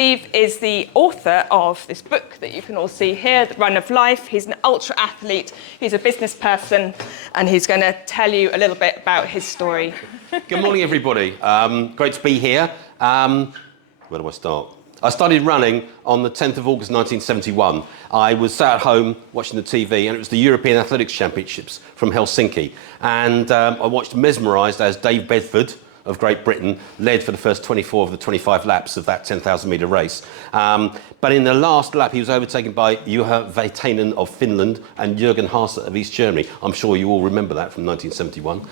Steve is the author of this book that you can all see here, The Run of Life. He's an ultra athlete, he's a business person, and he's going to tell you a little bit about his story. Good morning, everybody. Great to be here. Where do I start? I started running on the 10th of August 1971. I was sat at home watching the TV, and it was the European Athletics Championships from Helsinki. And I watched mesmerised as Dave Bedford of Great Britain led for the first 24 of the 25 laps of that 10,000 metre race. But in the last lap, he was overtaken by Juha Väitänen of Finland and Jürgen Haase of East Germany. I'm sure you all remember that from 1971.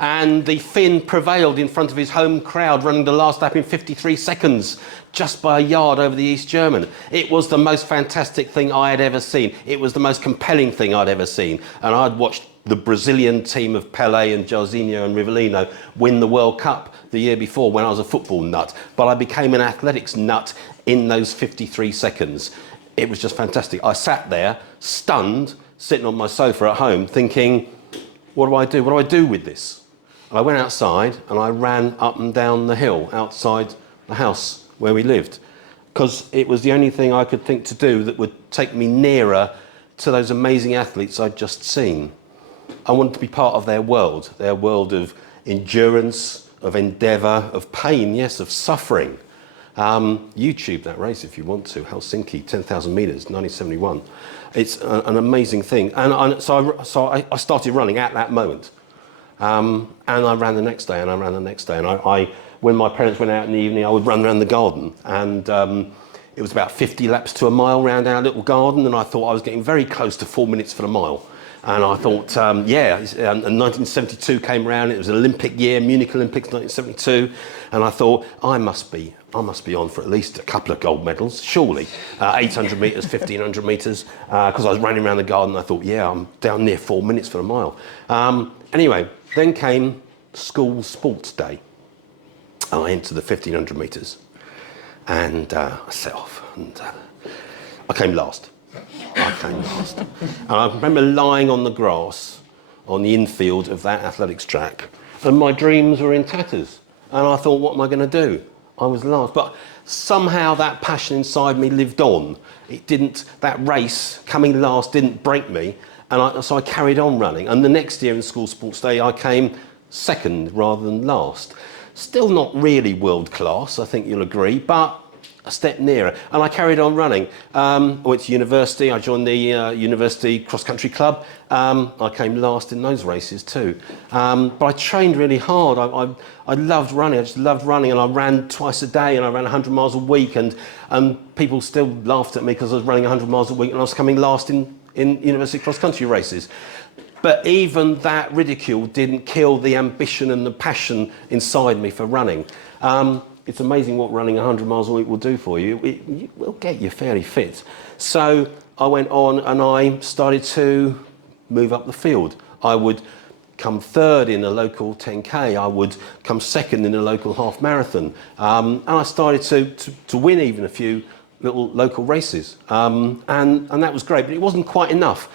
And the Finn prevailed in front of his home crowd, running the last lap in 53 seconds, just by a yard over the East German. It was the most fantastic thing I had ever seen. It was the most compelling thing I'd ever seen. And I'd watched the Brazilian team of Pelé and Jairzinho and Rivellino win the World Cup the year before when I was a football nut. But I became an athletics nut in those 53 seconds. It was just fantastic. I sat there, stunned, sitting on my sofa at home, thinking, what do I do? What do I do with this? And I went outside and I ran up and down the hill outside the house where we lived, because it was the only thing I could think to do that would take me nearer to those amazing athletes I'd just seen. I wanted to be part of their world of endurance, of endeavour, of pain, yes, of suffering. YouTube that race if you want to, Helsinki, 10,000 metres, 1971. It's an amazing thing. And so I started running at that moment. And I ran the next day, and I ran the next day. And I when my parents went out in the evening, I would run around the garden. And it was about 50 laps to a mile round our little garden. And I thought I was getting very close to 4 minutes for the mile. And I thought, and 1972 came around. It was an Olympic year, Munich Olympics 1972, and I thought I must be on for at least a couple of gold medals, surely. 800 metres, 1500 metres, because I was running around the garden. I thought, yeah, I'm down near 4 minutes for a mile. Anyway, then came school sports day, and I entered the 1500 metres, and I set off, and I came last. And I remember lying on the grass on the infield of that athletics track, and my dreams were in tatters. And I thought, what am I going to do? I was last. But somehow that passion inside me lived on. That race, coming last, didn't break me. And so I carried on running. And the next year in school sports day, I came second rather than last. Still not really world class, I think you'll agree, but a step nearer. And I carried on running. I went to university, I joined the university cross-country club. I came last in those races too. But I trained really hard. I loved running, I just loved running, and I ran twice a day, and I ran 100 miles a week, and people still laughed at me because I was running 100 miles a week and I was coming last in university cross-country races. But even that ridicule didn't kill the ambition and the passion inside me for running. It's amazing what running 100 miles a week will do for you. It will get you fairly fit. So I went on and I started to move up the field. I would come third in a local 10K. I would come second in a local half marathon. And I started to win even a few little local races. And that was great, but it wasn't quite enough.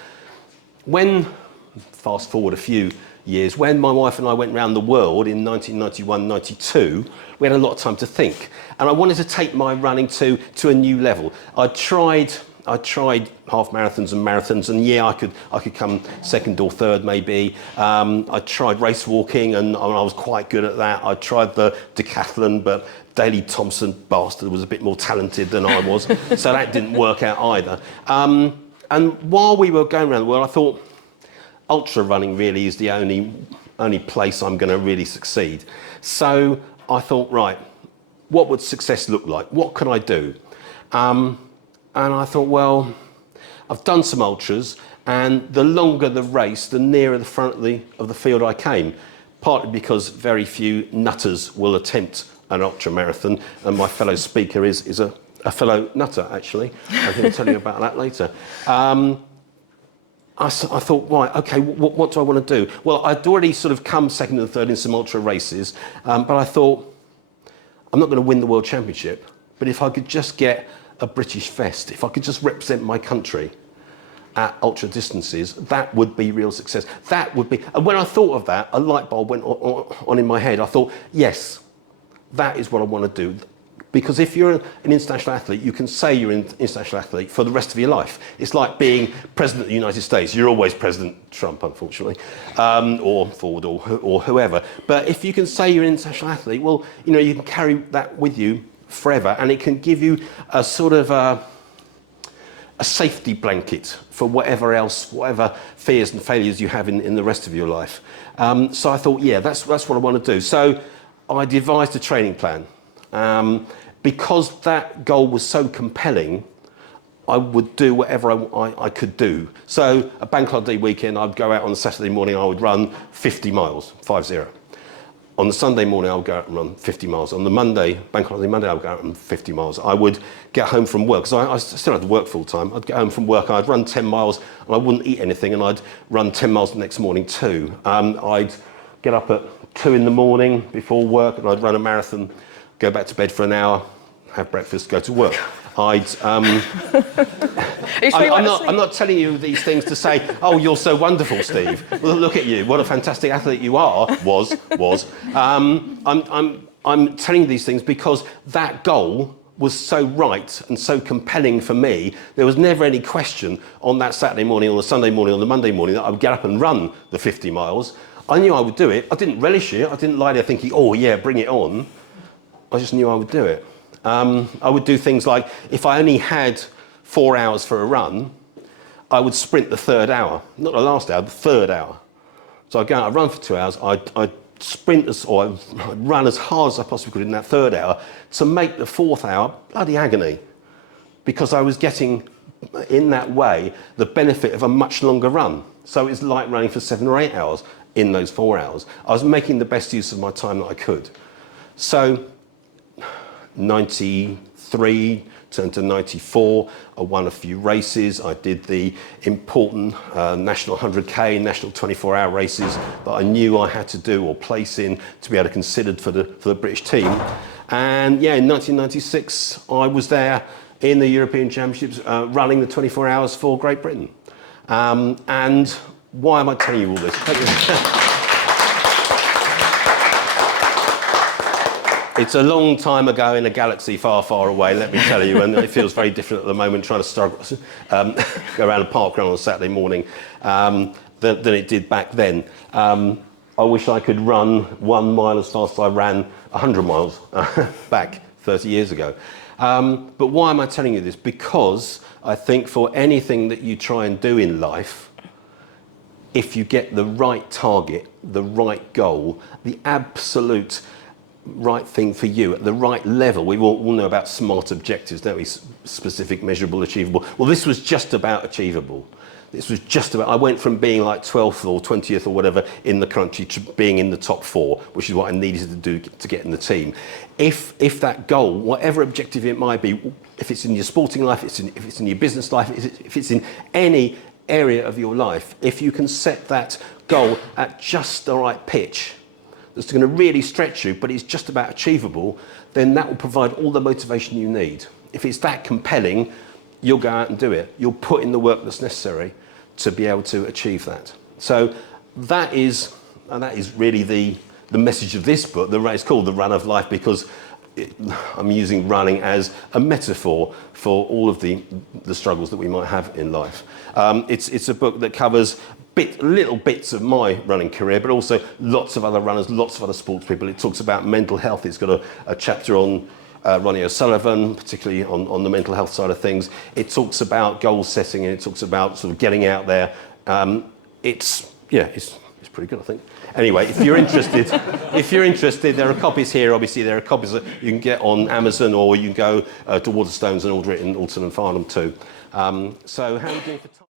Fast forward a few years, when my wife and I went around the world in 1991-92, we had a lot of time to think, and I wanted to take my running to a new level. I tried half marathons and marathons, and yeah, I could come second or third maybe. I tried race walking, and I was quite good at that. I tried the decathlon, but Daley Thompson, bastard, was a bit more talented than I was, so that didn't work out either. And while we were going around the world, I thought, ultra running really is the only place I'm going to really succeed. So I thought, right, what would success look like? What could I do? And I thought, well, I've done some ultras, and the longer the race, the nearer the front of the field I came, partly because very few nutters will attempt an ultra marathon, and my fellow speaker is a fellow nutter, actually. I'm going to tell you about that later. I thought, right, okay, what do I want to do? Well, I'd already sort of come second and third in some ultra races, but I thought, I'm not going to win the World Championship, but if I could just get a British vest, if I could just represent my country at ultra distances, that would be real success. That would be, and when I thought of that, a light bulb went on in my head. I thought, yes, that is what I want to do. Because if you're an international athlete, you can say you're an international athlete for the rest of your life. It's like being president of the United States. You're always President Trump, unfortunately, or Ford, or whoever. But if you can say you're an international athlete, well, you know, you can carry that with you forever, and it can give you a sort of a safety blanket for whatever else, whatever fears and failures you have in the rest of your life. So I thought, yeah, that's what I want to do. So I devised a training plan. Because that goal was so compelling, I would do whatever I could do. So a bank holiday weekend, I'd go out on a Saturday morning, I would run 50 miles, 50. On the Sunday morning, I would go out and run 50 miles. On the Monday, bank holiday Monday, I would go out and 50 miles. I would get home from work, because I still had to work full time. I'd get home from work, I'd run 10 miles, and I wouldn't eat anything, and I'd run 10 miles the next morning too. I'd get up at 2 in the morning before work, and I'd run a marathon, go back to bed for an hour, have breakfast, go to work. I'm not telling you these things to say, oh, you're so wonderful, Steve. Well, look at you, what a fantastic athlete you are, was. I'm telling you these things because that goal was so right and so compelling for me. There was never any question on that Saturday morning, on the Sunday morning, on the Monday morning that I would get up and run the 50 miles. I knew I would do it. I didn't relish it. I didn't lie there thinking, oh yeah, bring it on. I just knew I would do it. I would do things like, if I only had 4 hours for a run, I would sprint the third hour. Not the last hour, the third hour. So I'd go out, I'd run for 2 hours, I'd sprint I'd run as hard as I possibly could in that third hour to make the fourth hour bloody agony. Because I was getting, in that way, the benefit of a much longer run. So it's like running for 7 or 8 hours in those 4 hours. I was making the best use of my time that I could. So 93 turned to 94, I won a few races. I did the important national 100k, national 24-hour races that I knew I had to do or place in to be able to considered for the British team. And yeah, in 1996, I was there in the European Championships running the 24 hours for Great Britain. And why am I telling you all this? It's a long time ago in a galaxy far, far away, let me tell you, and it feels very different at the moment trying to struggle, go around a park run on a Saturday morning than it did back then. I wish I could run 1 mile as fast as I ran 100 miles back 30 years ago. But why am I telling you this? Because I think for anything that you try and do in life, if you get the right target, the right goal, the absolute right thing for you at the right level. We all know about SMART objectives, don't we? Specific, measurable, achievable. Well, this was just about achievable. This was just about, I went from being like 12th or 20th or whatever in the country to being in the top 4, which is what I needed to do to get in the team. If that goal, whatever objective it might be, if it's in your sporting life, if it's in your business life, if it's in any area of your life, if you can set that goal at just the right pitch, that's going to really stretch you, but it's just about achievable, then that will provide all the motivation you need. If it's that compelling, you'll go out and do it. You'll put in the work that's necessary to be able to achieve that. So that is really the message of this book. It's called The Run of Life because I'm using running as a metaphor for all of the struggles that we might have in life. It's a book that covers little bits of my running career, but also lots of other runners, lots of other sports people. It talks about mental health. It's got a chapter on Ronnie O'Sullivan, particularly on the mental health side of things. It talks about goal setting and it talks about sort of getting out there. It's pretty good, I think. Anyway, if you're interested, there are copies here. Obviously, there are copies that you can get on Amazon, or you can go to Waterstones and order it in Alton and Farnham too. So how are you doing for time?